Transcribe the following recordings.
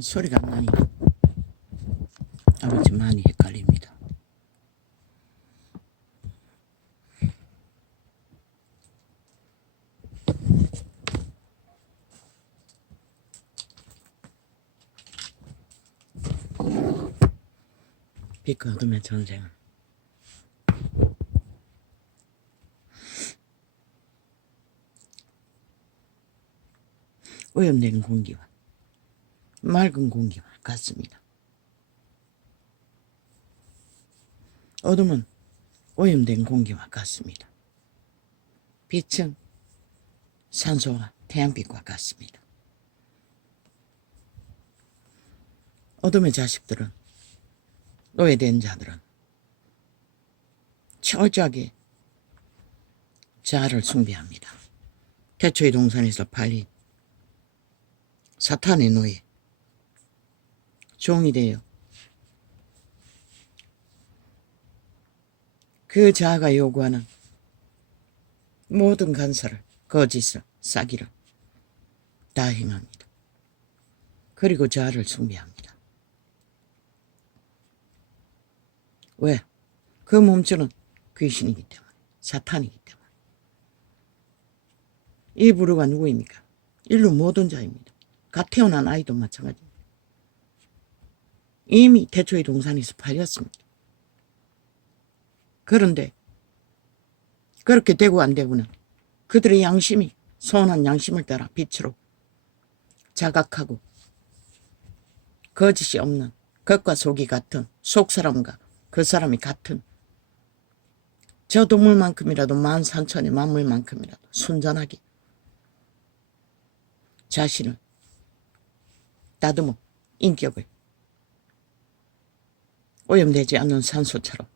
소리가 안 나니 아버지 많이 헷갈립니다. 빛과 어둠의 전쟁은 오염된 공기와 맑은 공기와 같습니다. 어둠은 오염된 공기와 같습니다. 빛은 산소와 태양빛과 같습니다. 어둠의 자식들은, 노예된 자들은 철저하게 자아를 숭배합니다. 태초의 동산에서 팔린 사탄의 노예, 종이 되어 그 자아가 요구하는 모든 간사를, 거짓을, 사기를 다 행합니다. 그리고 자아를 숭배합니다. 왜? 그 몸주는 귀신이기 때문에, 사탄이기 때문에. 이 부류가 누구입니까? 인류 모든 자입니다. 갓 태어난 아이도 마찬가지입니다. 이미 태초의 동산에서 팔렸습니다. 그런데 그렇게 되고 안 되고는 그들의 양심이 선한 양심을 따라 빛으로 자각하고 거짓이 없는, 겉과 속이 같은, 속사람과 그 사람이 같은 저 동물만큼이라도 만산천의 만물만큼이라도 순전하게 자신을 다듬어 인격을 오염되지 않는 산소처럼,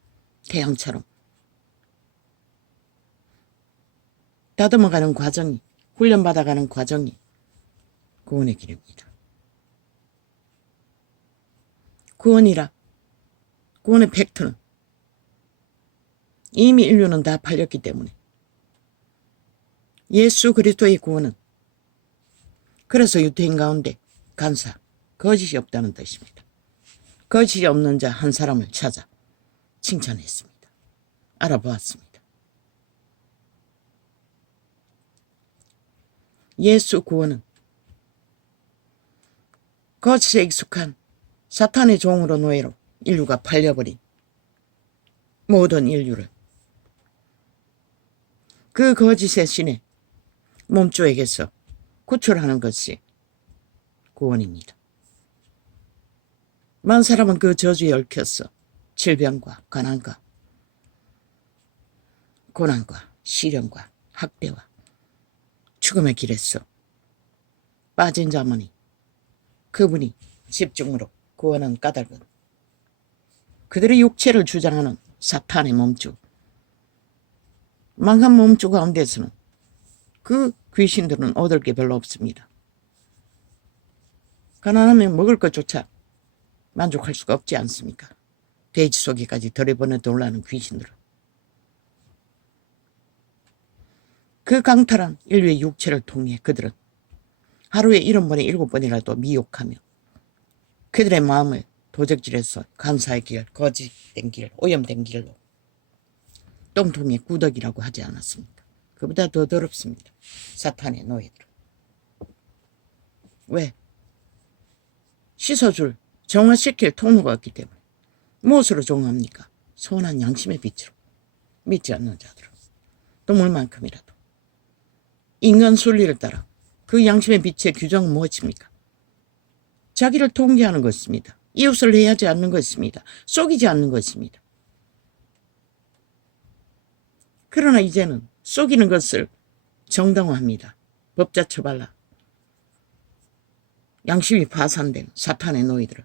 태양처럼 다듬어가는 과정이, 훈련받아가는 과정이 구원의 길입니다. 구원이라, 구원의 팩트는 이미 인류는 다 팔렸기 때문에 예수 그리스도의 구원은, 그래서 유태인 가운데 간사, 거짓이 없다는 뜻입니다. 거짓이 없는 자 한 사람을 찾아 칭찬했습니다. 알아보았습니다. 예수 구원은 거짓에 익숙한 사탄의 종으로 노예로 인류가 팔려버린 모든 인류를 그 거짓의 신의 몸주에게서 구출하는 것이 구원입니다. 많은 사람은 그 저주에 얽혀서 질병과 가난과 고난과 시련과 학대와 죽음의 길에서 빠진 자머니 그분이 집중으로 구원은 까닭은 그들의 육체를 주장하는 사탄의 몸주, 망한 몸주 가운데서는 그 귀신들은 얻을 게 별로 없습니다. 가난하면 먹을 것조차 만족할 수가 없지 않습니까? 돼지 속에까지 들여보내 놀라는 귀신들은 그 강탈한 인류의 육체를 통해 그들은 하루에 70번에 7번이라도 미혹하며 그들의 마음을 도적질해서 간사의 길, 거짓된 길, 오염된 길로 똥통의 구덕이라고 하지 않았습니까? 그보다 더 더럽습니다. 사탄의 노예들. 왜? 씻어줄, 정화시킬 통로가 없기 때문에. 무엇으로 정화합니까? 선한 양심의 빛으로. 믿지 않는 자들은 동물만큼이라도 인간 순리를 따라 그 양심의 빛의 규정은 무엇입니까? 자기를 통제하는 것입니다. 이웃을 해하지 않는 것입니다. 속이지 않는 것입니다. 그러나 이제는 속이는 것을 정당화합니다. 법자 처발라. 양심이 파산된 사탄의 노예들은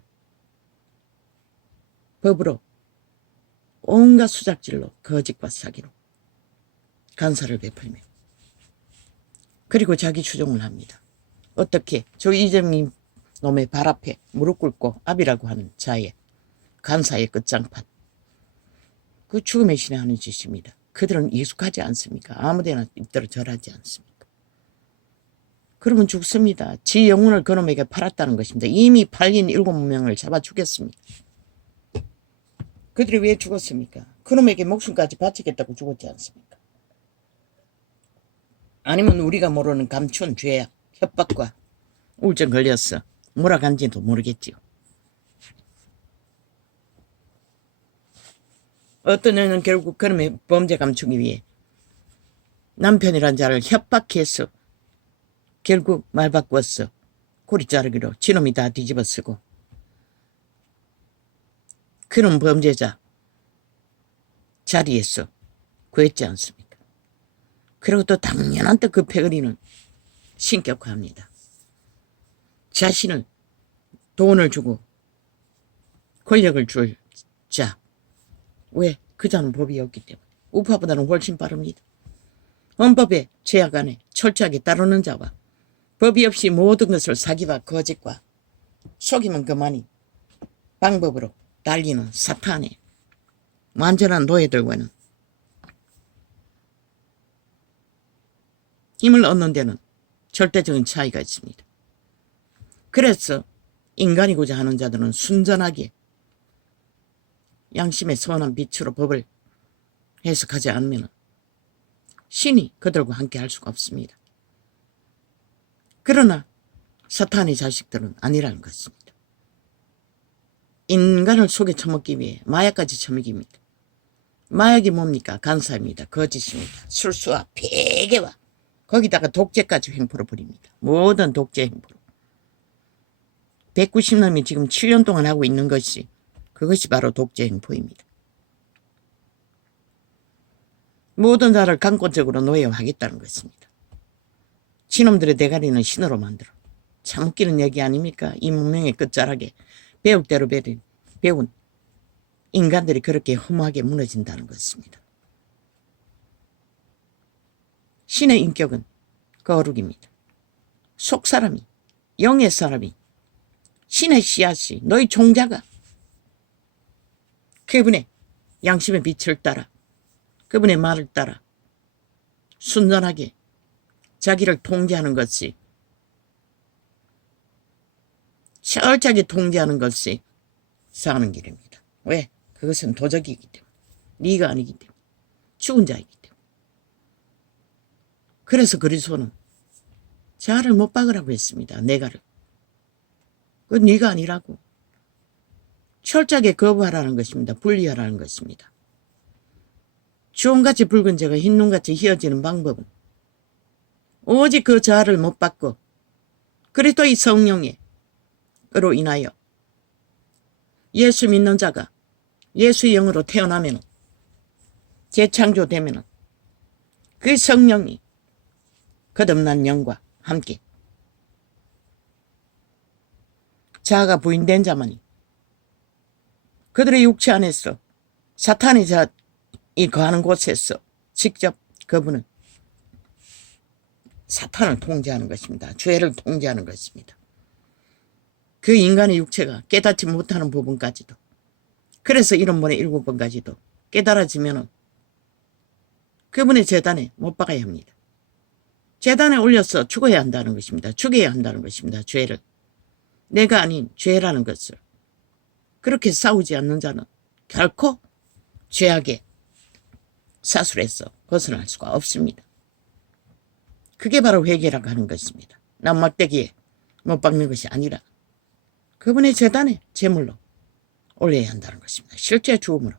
법으로 온갖 수작질로 거짓과 사기로 간사를 베풀며 그리고 자기 추종을 합니다. 어떻게? 저 이재명 놈의 발 앞에 무릎 꿇고 압이라고 하는 자의 간사의 끝장판. 그 죽음의 신에 하는 짓입니다. 그들은 익숙하지 않습니까? 아무데나 입대로 절하지 않습니까? 그러면 죽습니다. 지 영혼을 그놈에게 팔았다는 것입니다. 이미 팔린 7명을 잡아 죽였습니다. 그들이 왜 죽었습니까? 그놈에게 목숨까지 바치겠다고 죽었지 않습니까? 아니면 우리가 모르는 감춘 죄악, 협박과 우울증 걸렸어. 뭐라 간지도 모르겠지요. 어떤 애는 결국 그놈의 범죄 감추기 위해 남편이란 자를 협박해서 결국 말 바꿨어. 고리 자르기로 지놈이 다 뒤집어 쓰고. 그런 범죄자 자리에서 구했지 않습니까? 그리고 또 당연한 또 그 패거리는 신격화합니다. 자신을 돈을 주고 권력을 줄 자. 왜? 그 자는 법이 없기 때문에. 우파보다는 훨씬 빠릅니다. 헌법에 제약 안에 철저하게 따르는 자와 법이 없이 모든 것을 사기와 거짓과 속이면 그만이 방법으로 달리는 사탄의 완전한 노예들과는 힘을 얻는 데는 절대적인 차이가 있습니다. 그래서 인간이고자 하는 자들은 순전하게 양심의 선한 빛으로 법을 해석하지 않으면 신이 그들과 함께 할 수가 없습니다. 그러나 사탄의 자식들은 아니라는 것입니다. 인간을 속에 처먹기 위해 마약까지 처먹입니다. 마약이 뭡니까? 간사입니다. 거짓입니다. 술수와 베개와 거기다가 독재까지 횡포를 부립니다. 모든 독재 횡포로. 190년이 지금 7년 동안 하고 있는 것이 그것이 바로 독재 횡포입니다. 모든 자를 강권적으로 노예화하겠다는 것입니다. 지놈들의 대가리는 신으로 만들어. 참 웃기는 얘기 아닙니까? 이 문명의 끝자락에 배울 대로 배운 인간들이 그렇게 허무하게 무너진다는 것입니다. 신의 인격은 거룩입니다. 속사람이, 영의 사람이, 신의 씨앗이, 너희 종자가 그분의 양심의 빛을 따라, 그분의 말을 따라 순전하게 자기를 통제하는 것이, 철저하게 통제하는 것이 사는 길입니다. 왜? 그것은 도적이기 때문에, 네가 아니기 때문에, 죽은 자이기 때문에. 그래서 그리스도는 자를 못 박으라고 했습니다. 내가를. 그건 네가 아니라고. 철저하게 거부하라는 것입니다. 분리하라는 것입니다. 주홍같이 붉은 재가 흰눈같이 휘어지는 방법은 오직 그 자를 못 받고 그리스도의 성령으로 인하여 예수 믿는 자가 예수의 영으로 태어나면, 재창조되면 그 성령이 거듭난 영과 함께 자아가 부인된 자만이 그들의 육체 안에서 사탄의 자이 거하는 곳에서 직접 그분은 사탄을 통제하는 것입니다. 죄를 통제하는 것입니다. 그 인간의 육체가 깨닫지 못하는 부분까지도, 그래서 이런 번에 7번까지도 깨달아지면 그분의 제단에 못 박아야 합니다. 제단에 올려서 죽어야 한다는 것입니다. 죽여야 한다는 것입니다. 죄를. 내가 아닌 죄라는 것을. 그렇게 싸우지 않는 자는 결코 죄악의 사슬에서 벗어날 수가 없습니다. 그게 바로 회개라고 하는 것입니다. 난 막대기에 못 박는 것이 아니라 그분의 제단에 제물로 올려야 한다는 것입니다. 실제 죽음으로.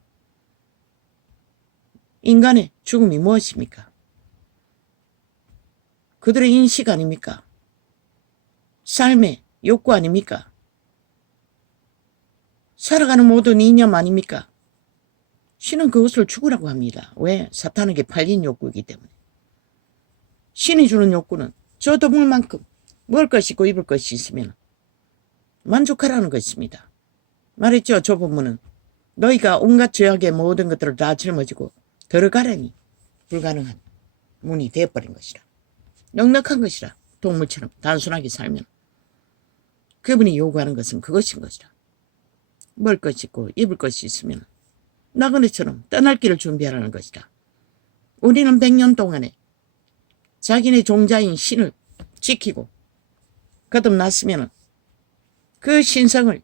인간의 죽음이 무엇입니까? 그들의 인식 아닙니까? 삶의 욕구 아닙니까? 살아가는 모든 이념 아닙니까? 신은 그것을 죽으라고 합니다. 왜? 사탄에게 팔린 욕구이기 때문에. 신이 주는 욕구는 저도 먹을 만큼 먹을 것이 있고 입을 것이 있으면 만족하라는 것입니다. 말했죠. 저 본문은 너희가 온갖 죄악의 모든 것들을 다 짊어지고 들어가려니 불가능한 문이 되어버린 것이라. 넉넉한 것이라. 동물처럼 단순하게 살면 그분이 요구하는 것은 그것인 것이라. 먹을 것이 있고 입을 것이 있으면 나그네처럼 떠날 길을 준비하라는 것이라. 우리는 100년 동안에 자기네 종자인 신을 지키고 거듭났으면 그 신성을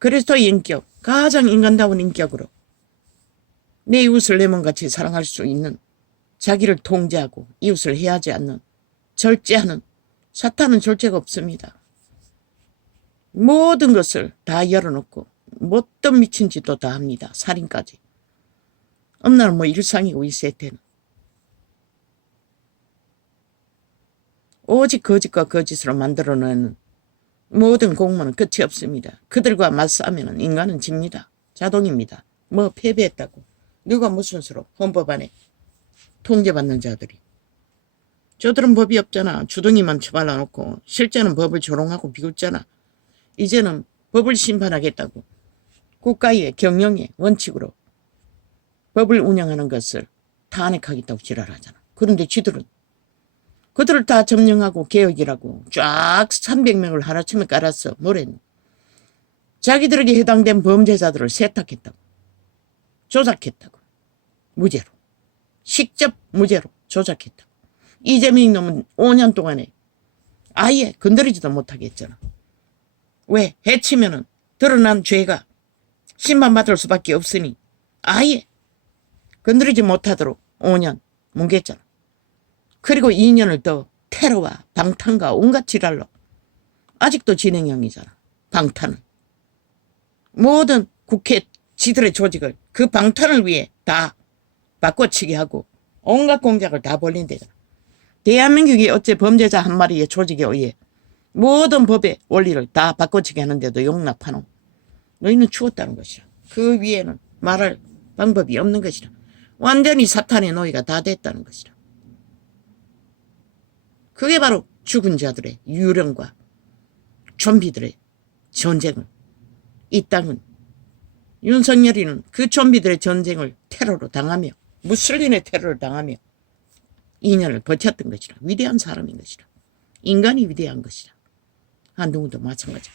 그리스도의 인격, 가장 인간다운 인격으로 내 이웃을 내 몸같이 사랑할 수 있는, 자기를 통제하고 이웃을 해하지 않는, 절제하는, 사탄은 절제가 없습니다. 모든 것을 다 열어놓고 못된 미친 짓도 다 합니다. 살인까지. 어느 날 뭐 일상이고 이 세태는. 오직 거짓과 거짓으로 만들어내는 모든 공무는 끝이 없습니다. 그들과 맞싸면 인간은 집니다. 자동입니다. 뭐 패배했다고. 누가 무슨 수로 헌법 안에 통제받는 자들이. 저들은 법이 없잖아. 주둥이만 처발라 놓고 실제는 법을 조롱하고 비웃잖아. 이제는 법을 심판하겠다고 국가의 경영의 원칙으로 법을 운영하는 것을 탄핵하겠다고 지랄하잖아. 그런데 그들을 다 점령하고 개혁이라고 쫙 300명을 하루아침에 깔았어. 뭐랬노? 자기들에게 해당된 범죄자들을 세탁했다고. 조작했다고. 무죄로. 직접 무죄로 조작했다고. 이재명 놈은 5년 동안에 아예 건드리지도 못하게 했잖아. 왜? 해치면은 드러난 죄가 심판받을 수밖에 없으니 아예 건드리지 못하도록 5년 뭉갰잖아. 그리고 2년을 더 테러와 방탄과 온갖 지랄로 아직도 진행형이잖아. 방탄은. 모든 국회 지들의 조직을 그 방탄을 위해 다 바꿔치기 하고 온갖 공작을 다 벌린대잖아. 대한민국이 어째 범죄자 한 마리의 조직에 의해 모든 법의 원리를 다 바꿔치기 하는데도 용납하노. 너희는 죽었다는 것이라. 그 위에는 말할 방법이 없는 것이라. 완전히 사탄의 노예가 다 됐다는 것이라. 그게 바로 죽은 자들의 유령과 좀비들의 전쟁을, 이 땅은 윤석열이는 그 좀비들의 전쟁을 테러로 당하며 무슬림의 테러를 당하며 2년을 버텼던 것이라. 위대한 사람인 것이라. 인간이 위대한 것이라. 한동훈도 마찬가지다.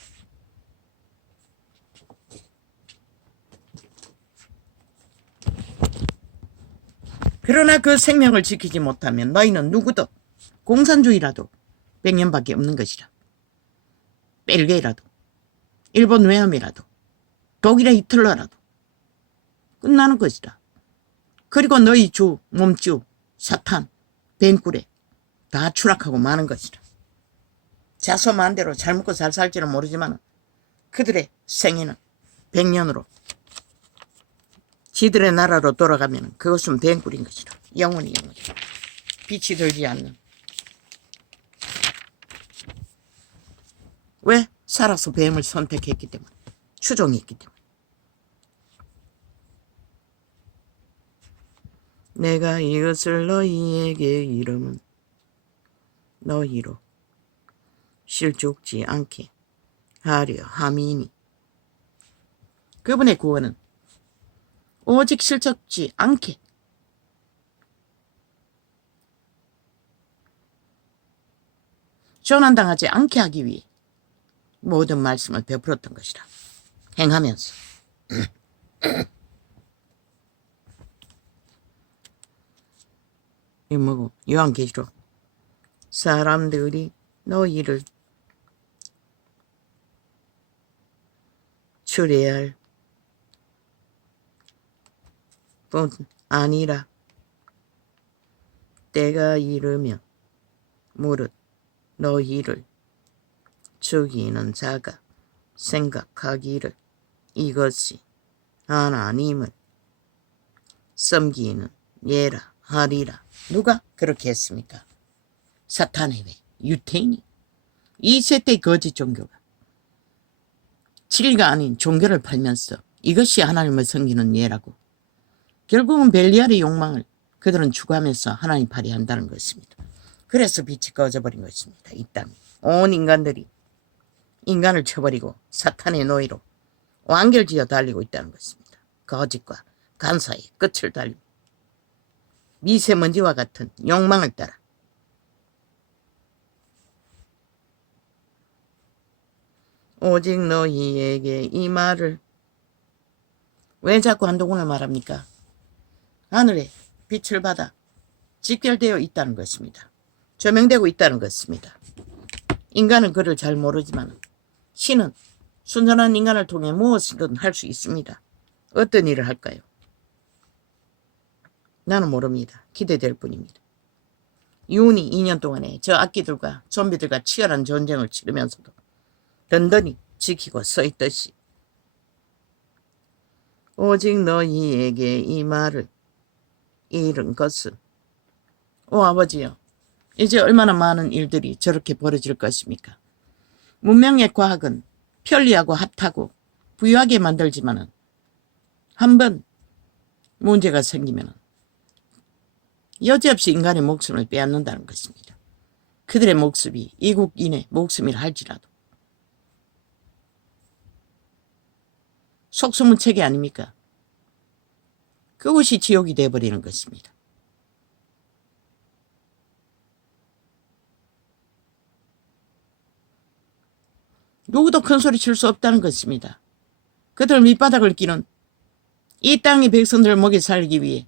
그러나 그 생명을 지키지 못하면 너희는 누구도 공산주의라도 100년밖에 없는 것이라. 벨기에라도 일본 외함이라도 독일의 히틀러라도 끝나는 것이다. 그리고 너희 주 몸주 사탄 벤꿀에 다 추락하고 마는 것이다. 자소만대로 잘 먹고 잘 살지는 모르지만 그들의 생애는 100년으로 지들의 나라로 돌아가면 그것은 벤꿀인 것이다. 영원히 빛이 들지 않는. 왜? 살아서 뱀을 선택했기 때문에. 추종했기 때문에. 내가 이것을 너희에게 이름은 너희로 실족지 않게 하려 함이니. 그분의 구원은 오직 실족지 않게 전환당하지 않게 하기 위해 모든 말씀을 베풀었던 것이라. 행하면서. 이 뭐고? 요한계시록. 사람들이 너희를 추례할 뿐 아니라 때가 이르면 무릇 너희를 죽이는 자가 생각하기를 이것이 하나님을 섬기는 예라 하리라. 누가 그렇게 했습니까? 사탄의 왜? 유태인이. 2세대 거짓 종교가 진리가 아닌 종교를 팔면서 이것이 하나님을 섬기는 예라고. 결국은 벨리알의 욕망을 그들은 추구하면서 하나님 발휘한다는 것입니다. 그래서 빛이 꺼져버린 것입니다. 이 땅에 온 인간들이 인간을 쳐버리고 사탄의 노예로 완결지어 달리고 있다는 것입니다. 거짓과 간사의 끝을 달리고 미세먼지와 같은 욕망을 따라. 오직 너희에게 이 말을. 왜 자꾸 한동훈을 말합니까? 하늘에 빛을 받아 직결되어 있다는 것입니다. 조명되고 있다는 것입니다. 인간은 그를 잘 모르지만 신은 순전한 인간을 통해 무엇이든 할 수 있습니다. 어떤 일을 할까요? 나는 모릅니다. 기대될 뿐입니다. 유은이 2년 동안에 저 악기들과 좀비들과 치열한 전쟁을 치르면서도 든든히 지키고 서 있듯이 오직 너희에게 이 말을 잃은 것은 아버지요. 이제 얼마나 많은 일들이 저렇게 벌어질 것입니까? 문명의 과학은 편리하고 핫하고 부유하게 만들지만은 한번 문제가 생기면 여지없이 인간의 목숨을 빼앗는다는 것입니다. 그들의 목숨이 이국인의 목숨이라 할지라도. 속수문 체계 아닙니까? 그것이 지옥이 되어버리는 것입니다. 누구도 큰 소리 칠 수 없다는 것입니다. 그들 밑바닥을 끼는 이 땅의 백성들을 먹여 살기 위해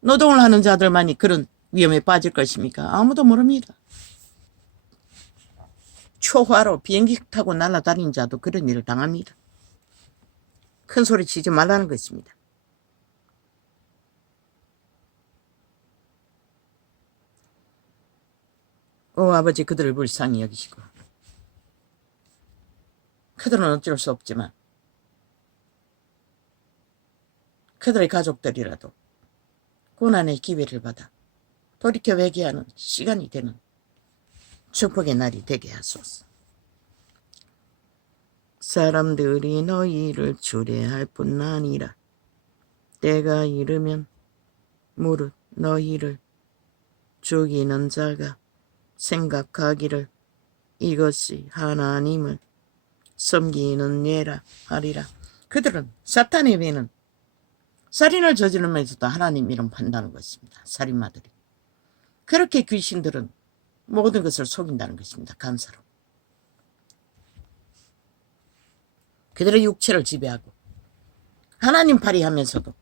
노동을 하는 자들만이 그런 위험에 빠질 것입니까? 아무도 모릅니다. 초화로 비행기 타고 날아다니는 자도 그런 일을 당합니다. 큰 소리 치지 말라는 것입니다. 아버지 그들을 불쌍히 여기시고 그들은 어쩔 수 없지만 그들의 가족들이라도 고난의 기회를 받아 돌이켜 회개하는 시간이 되는 축복의 날이 되게 하소서. 사람들이 너희를 주례할 뿐 아니라 때가 이르면 무릇 너희를 죽이는 자가 생각하기를 이것이 하나님을 섬기는 예라 하리라. 그들은 사탄의 배는 살인을 저지르면서도 하나님 이름 판다는 것입니다. 살인마들이. 그렇게 귀신들은 모든 것을 속인다는 것입니다. 간사로. 그들의 육체를 지배하고 하나님 파리하면서도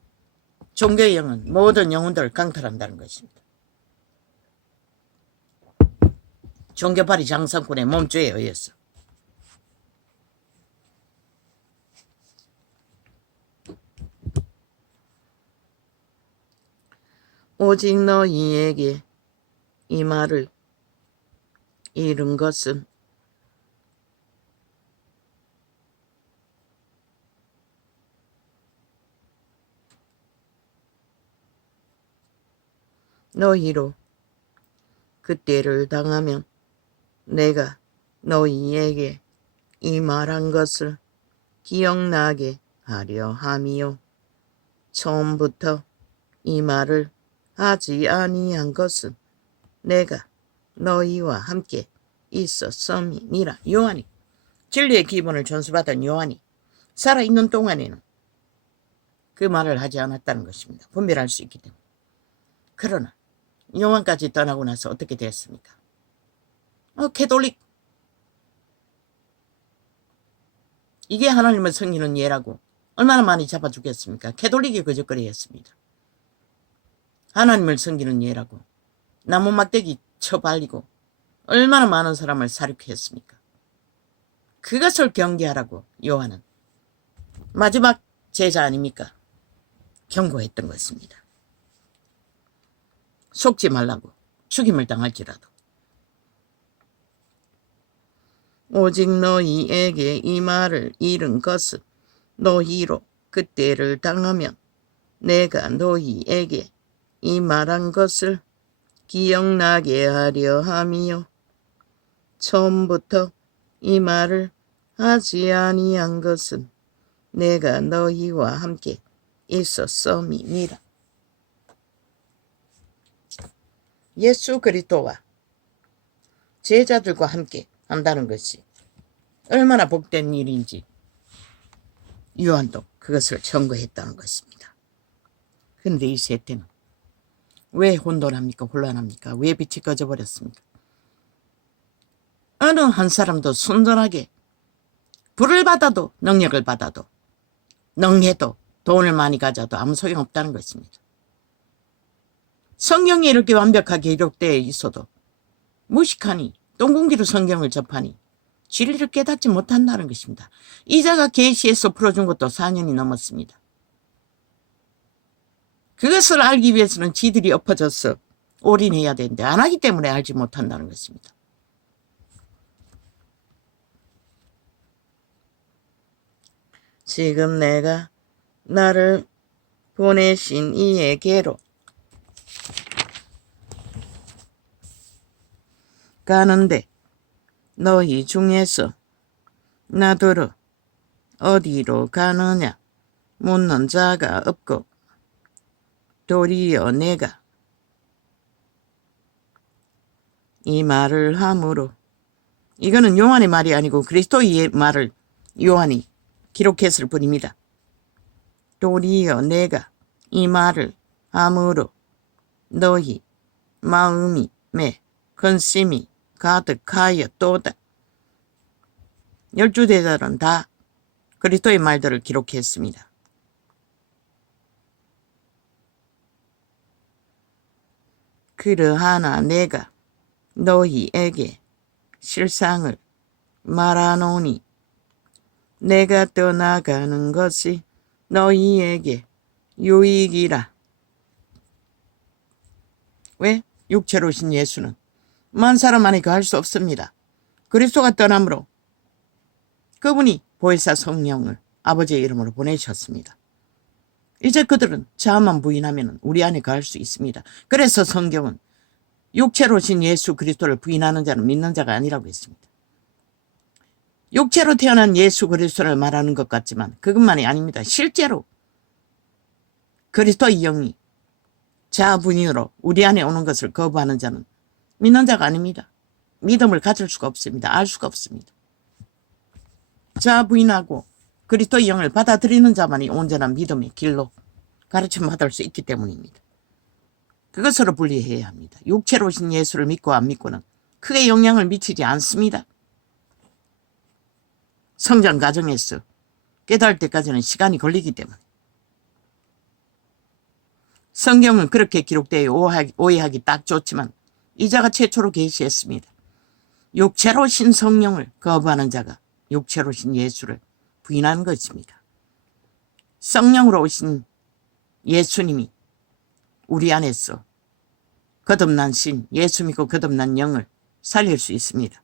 종교의 영은 모든 영혼들을 강탈한다는 것입니다. 종교파리 장성꾼의 몸죄에 의해서 오직 너희에게 이 말을 잃은 것은 너희로 그때를 당하면 내가 너희에게 이 말한 것을 기억나게 하려 함이요. 처음부터 이 말을 하지 아니한 것은 내가 너희와 함께 있었음이니라. 요한이, 진리의 기본을 전수받은 요한이 살아있는 동안에는 그 말을 하지 않았다는 것입니다. 분별할 수 있기 때문에. 그러나 요한까지 떠나고 나서 어떻게 됐습니까? 캐톨릭. 이게 하나님을 섬기는 예라고 얼마나 많이 잡아주겠습니까? 캐톨릭이 거짓거리 했습니다. 하나님을 섬기는 예라고 나무 막대기 쳐발리고 얼마나 많은 사람을 사륙했습니까? 그것을 경계하라고 요한은 마지막 제자 아닙니까? 경고했던 것입니다. 속지 말라고, 죽임을 당할지라도. 오직 너희에게 이 말을 잃은 것은 너희로 그때를 당하면 내가 너희에게 이 말한 것을 기억나게 하려 함이요. 처음부터 이 말을 하지 아니한 것은 내가 너희와 함께 있었음이니라. 예수 그리스도와 제자들과 함께 한다는 것이 얼마나 복된 일인지 요한도 그것을 청구했다는 것입니다. 그런데 이 세태는 왜 혼돈합니까? 혼란합니까? 왜 빛이 꺼져버렸습니까? 어느 한 사람도 순전하게 불을 받아도 능력을 받아도 능해도 돈을 많이 가져도 아무 소용없다는 것입니다. 성경에 이렇게 완벽하게 기록되어 있어도 무식하니 똥공기로 성경을 접하니 진리를 깨닫지 못한다는 것입니다. 이자가 계시에서 풀어준 것도 4년이 넘었습니다. 그것을 알기 위해서는 지들이 엎어져서 올인해야 되는데 안 하기 때문에 알지 못한다는 것입니다. 지금 내가 나를 보내신 이에게로 가는데 너희 중에서 나더러 어디로 가느냐 묻는 자가 없고 도리어 내가 이 말을 함으로, 이거는 요한의 말이 아니고 그리스도의 말을 요한이 기록했을 뿐입니다. 도리어 내가 이 말을 함으로 너희 마음이 근심이 가득하였도다. 12대들은 다 그리스도의 말들을 기록했습니다. 그러하나 내가 너희에게 실상을 말하노니 내가 떠나가는 것이 너희에게 유익이라. 왜? 육체로 오신 예수는 만 사람 안에 거할 수 없습니다. 그리스도가 떠남으로 그분이 보혜사 성령을 아버지의 이름으로 보내셨습니다. 이제 그들은 자만 부인하면 우리 안에 거할 수 있습니다. 그래서 성경은 육체로 오신 예수 그리스도를 부인하는 자는 믿는 자가 아니라고 했습니다. 육체로 태어난 예수 그리스도를 말하는 것 같지만 그것만이 아닙니다. 실제로 그리스도의 영이 자부인으로 우리 안에 오는 것을 거부하는 자는 믿는 자가 아닙니다. 믿음을 가질 수가 없습니다. 알 수가 없습니다. 자부인하고 그리스도의 영을 받아들이는 자만이 온전한 믿음의 길로 가르침 받을 수 있기 때문입니다. 그것으로 분리해야 합니다. 육체로 오신 예수를 믿고 안 믿고는 크게 영향을 미치지 않습니다. 성장 과정에서 깨달을 때까지는 시간이 걸리기 때문에. 성경은 그렇게 기록되어 오해하기 딱 좋지만 이자가 최초로 계시했습니다. 육체로 오신 성령을 거부하는 자가 육체로 오신 예수를 부인하는 것입니다. 성령으로 오신 예수님이 우리 안에서 거듭난 신, 예수 믿고 거듭난 영을 살릴 수 있습니다.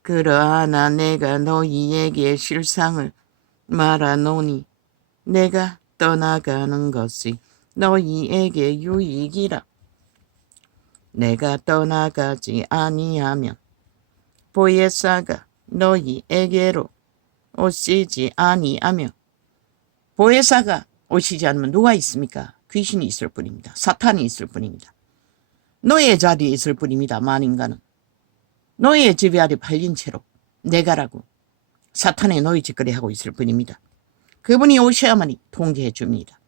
그러하나 내가 너희에게 실상을 말하노니 내가 떠나가는 것이 너희에게 유익이라. 내가 떠나가지 아니하면 보혜사가 너희에게로 오시지 아니하며, 보혜사가 오시지 않으면 누가 있습니까? 귀신이 있을 뿐입니다. 사탄이 있을 뿐입니다. 노예 자리에 있을 뿐입니다. 만인간은 노예 지배 아래 팔린 채로 내가라고 사탄의 노예 짓거리 하고 있을 뿐입니다. 그분이 오셔야만이 통제해 줍니다.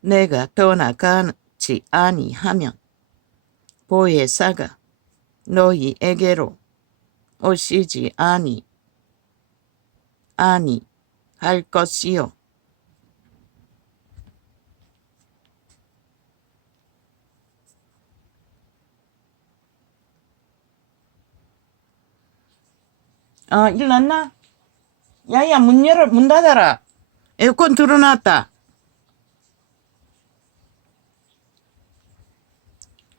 내가 떠나가지 아니하면 보혜사가 너희에게로 오시지 할 것이요. 일났나? 야야, 문 닫아라. 에어컨 틀어놨다.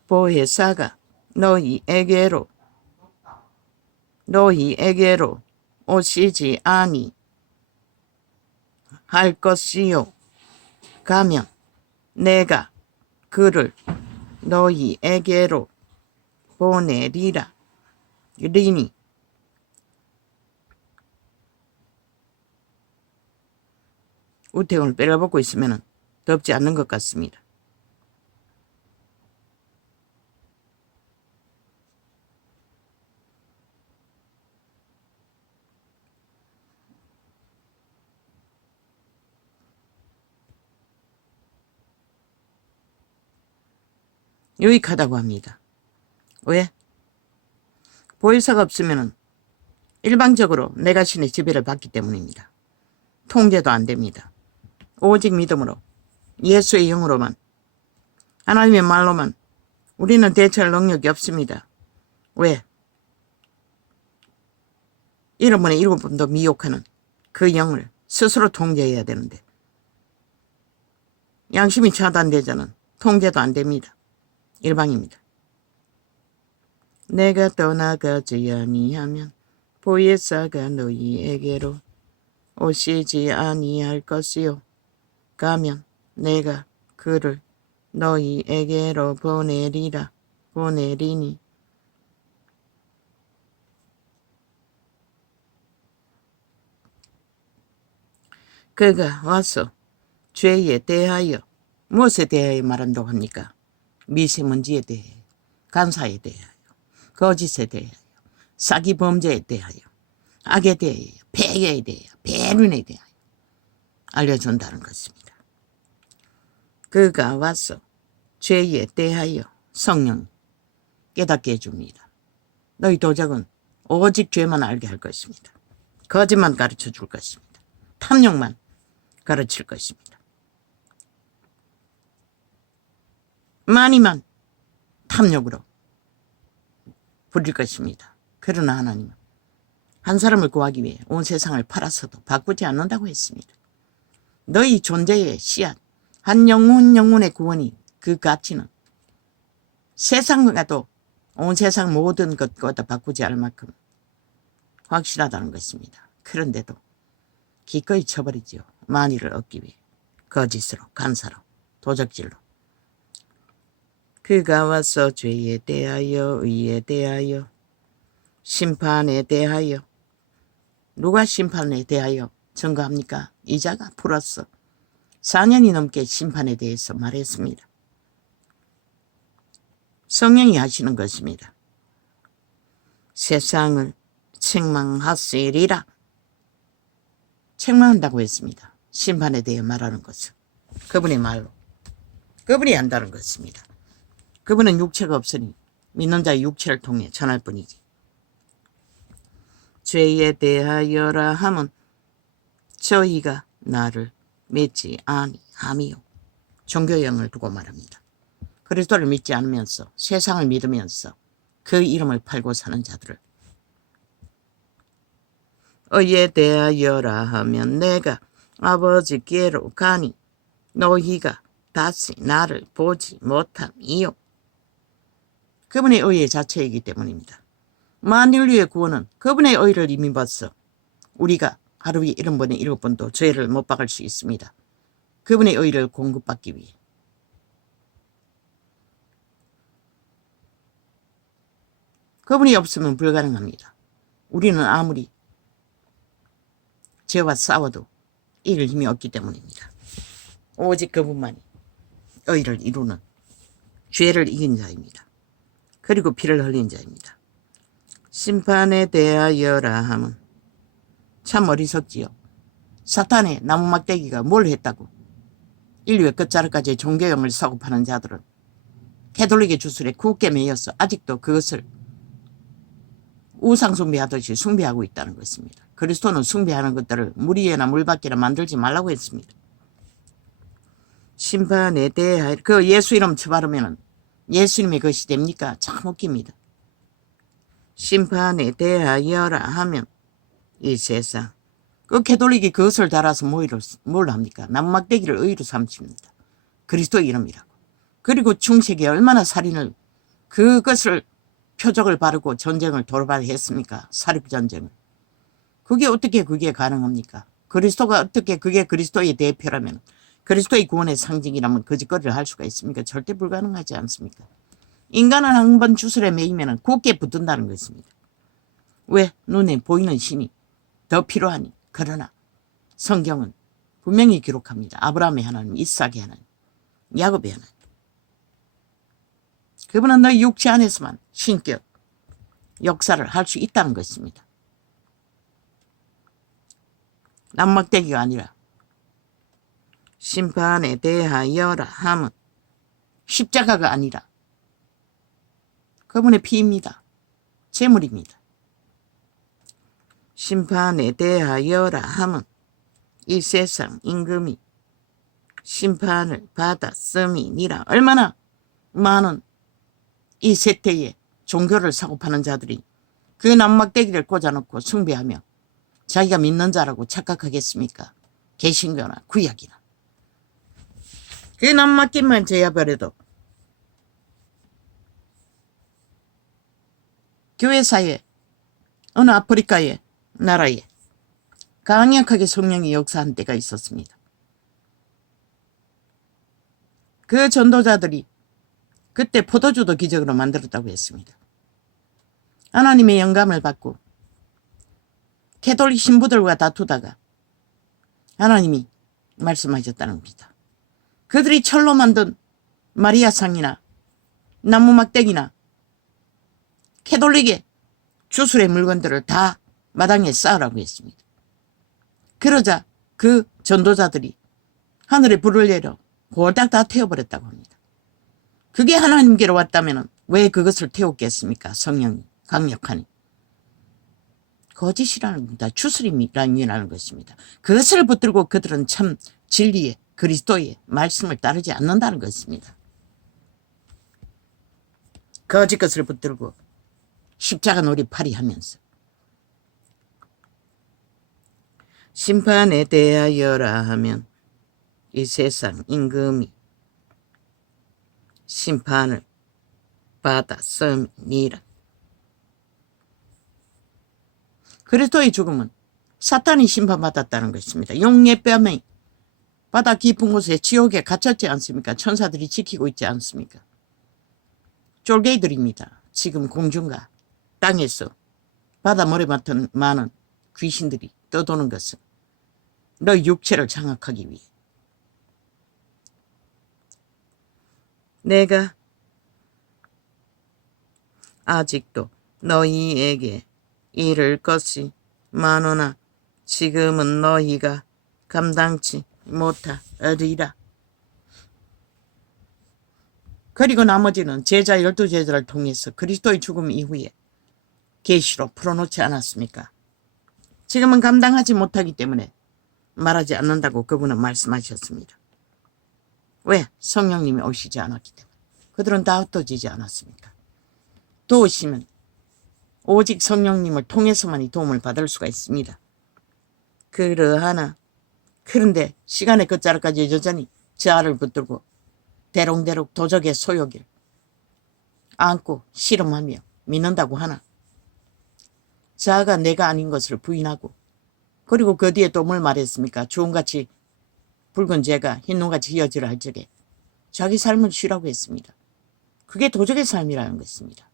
보혜사가 너희에게로 오시지 할 것이요. 가면 내가 그를 너희에게로 보내리라. 리니. 우태군을 빼려먹고 있으면 덥지 않는 것 같습니다. 유익하다고 합니다. 왜? 보혜사가 없으면 일방적으로 내가 신의 지배를 받기 때문입니다. 통제도 안 됩니다. 오직 믿음으로 예수의 영으로만 하나님의 말로만 우리는 대처할 능력이 없습니다. 왜? 7번에 7번도 미혹하는 그 영을 스스로 통제해야 되는데 양심이 차단되자는 통제도 안 됩니다. 일방입니다. 내가 떠나가지 아니하면 보혜사가 너희에게로 오시지 아니할 것이요 가면 내가 그를 너희에게로 보내리니 그가 와서 죄에 대하여 무엇에 대하여 말한다고 합니까? 미세먼지에 대해, 간사에 대하여, 거짓에 대하여, 사기 범죄에 대하여, 악에 대하여, 폐해에 대하여, 배륜에 대하여 알려준다는 것입니다. 그가 와서 죄에 대하여 성령 깨닫게 해줍니다. 너희 도적은 오직 죄만 알게 할 것입니다. 거짓만 가르쳐 줄 것입니다. 탐욕만 가르칠 것입니다. 많이만 탐욕으로 부릴 것입니다. 그러나 하나님은 한 사람을 구하기 위해 온 세상을 팔아서도 바꾸지 않는다고 했습니다. 너희 존재의 씨앗, 한 영혼의 구원이 그 가치는 세상과도 온 세상 모든 것보다 바꾸지 않을 만큼 확실하다는 것입니다. 그런데도 기꺼이 쳐버리지요. 만일을 얻기 위해 거짓으로, 간사로, 도적질로. 그가 와서 죄에 대하여, 의에 대하여, 심판에 대하여. 누가 심판에 대하여 증거합니까? 이자가 풀었어. 4년이 넘게 심판에 대해서 말했습니다. 성령이 하시는 것입니다. 세상을 책망하시리라. 책망한다고 했습니다. 심판에 대해 말하는 것은 그분의 말로 그분이 한다는 것입니다. 그분은 육체가 없으니 믿는 자의 육체를 통해 전할 뿐이지. 죄에 대하여라 함은 저희가 나를 믿지 아니하미요. 종교형을 두고 말합니다. 그리스도를 믿지 않으면서 세상을 믿으면서 그 이름을 팔고 사는 자들을 의에 대하여라 하면 내가 아버지께로 가니 너희가 다시 나를 보지 못함이요. 그분의 의의 자체이기 때문입니다. 만인류의 구원은 그분의 의를 이미 봤어. 우리가 하루에 7번에 7번도 죄를 못 박을 수 있습니다. 그분의 의를 공급받기 위해. 그분이 없으면 불가능합니다. 우리는 아무리 죄와 싸워도 이길 힘이 없기 때문입니다. 오직 그분만이 의를 이루는 죄를 이긴 자입니다. 그리고 피를 흘린 자입니다. 심판에 대하여라 함은 참 어리석지요. 사탄의 나무막대기가 뭘 했다고 인류의 끝자락까지 종교형을 사고 파는 자들은 캐톨릭의 주술에 굳게 매여서 아직도 그것을 우상 숭배하듯이 숭배하고 있다는 것입니다. 그리스도는 숭배하는 것들을 물 위에나 물 밖에나 만들지 말라고 했습니다. 심판에 대하여 그 예수 이름 쳐바르면 예수님의 것이 됩니까? 참 웃깁니다. 심판에 대하여라 하면 이 세상 그 캐톨릭이 그것을 달아서 뭘 합니까? 나무막대기를 의로 삼칩니다. 그리스도 이름이라고. 그리고 중세기에 얼마나 살인을 그것을 표적을 바르고 전쟁을 돌발했습니까? 사립전쟁을. 그게 어떻게 그게 가능합니까? 그리스도가 어떻게 그게 그리스도의 대표라면 그리스도의 구원의 상징이라면 거짓거리를 할 수가 있습니까? 절대 불가능하지 않습니까? 인간은 한 번 주술에 매이면 굳게 붙든다는 것입니다. 왜? 눈에 보이는 신이 더 필요하니. 그러나 성경은 분명히 기록합니다. 아브라함의 하나님, 이삭의 하나님, 야곱의 하나님. 그분은 너희 육체 안에서만 신격 역사를 할 수 있다는 것입니다. 남막대기가 아니라 심판에 대하여라 함은 십자가가 아니라 그분의 피입니다. 재물입니다. 심판에 대하여라 함은 이 세상 임금이 심판을 받았음이니라. 얼마나 많은 이 세태에 종교를 사고파는 자들이 그 남막대기를 꽂아놓고 숭배하며 자기가 믿는 자라고 착각하겠습니까? 개신교나 구약이나. 그 남막길만 제야버려도 교회사에 어느 아프리카의 나라에 강력하게 성령이 역사한 때가 있었습니다. 그 전도자들이 그때 포도주도 기적으로 만들었다고 했습니다. 하나님의 영감을 받고 캐톨릭 신부들과 다투다가 하나님이 말씀하셨다는 겁니다. 그들이 철로 만든 마리아상이나 나무막대기나 캐톨릭의 주술의 물건들을 다 마당에 쌓으라고 했습니다. 그러자 그 전도자들이 하늘에 불을 내려 골딱 다 태워버렸다고 합니다. 그게 하나님께로 왔다면 왜 그것을 태웠겠습니까? 성령이 강력하니. 거짓이라는 겁니다. 추스림이라는 것입니다. 그것을 붙들고 그들은 참 진리의 그리스도의 말씀을 따르지 않는다는 것입니다. 거짓 것을 붙들고 십자가 놀이팔이 하면서 심판에 대하여라 하면 이 세상 임금이 심판을 받았음이니라. 그리스도의 죽음은 사탄이 심판받았다는 것입니다. 용의 뺨에 바다 깊은 곳에 지옥에 갇혔지 않습니까? 천사들이 지키고 있지 않습니까? 쫄개이들입니다. 지금 공중과 땅에서 바다 모래밭은 많은 귀신들이 떠도는 것은 너희 육체를 장악하기 위해. 내가 아직도 너희에게 이를 것이 많으나 지금은 너희가 감당치 못하리라. 그리고 나머지는 제자 12제자를 통해서 그리스도의 죽음 이후에 계시로 풀어놓지 않았습니까? 지금은 감당하지 못하기 때문에 말하지 않는다고 그분은 말씀하셨습니다. 왜? 성령님이 오시지 않았기 때문에. 그들은 다 흩어지지 않았습니까? 도우시면 오직 성령님을 통해서만이 도움을 받을 수가 있습니다. 그러하나 그런데 시간의 끝자락까지 여전히 자아를 붙들고 대롱대롱 도적의 소욕을 안고 실험하며 믿는다고 하나 자아가 내가 아닌 것을 부인하고 그리고 그 뒤에 또 뭘 말했습니까? 주홍같이 붉은 재가 흰눈같이 휘어지려 할 적에 자기 삶을 쉬라고 했습니다. 그게 도적의 삶이라는 것입니다.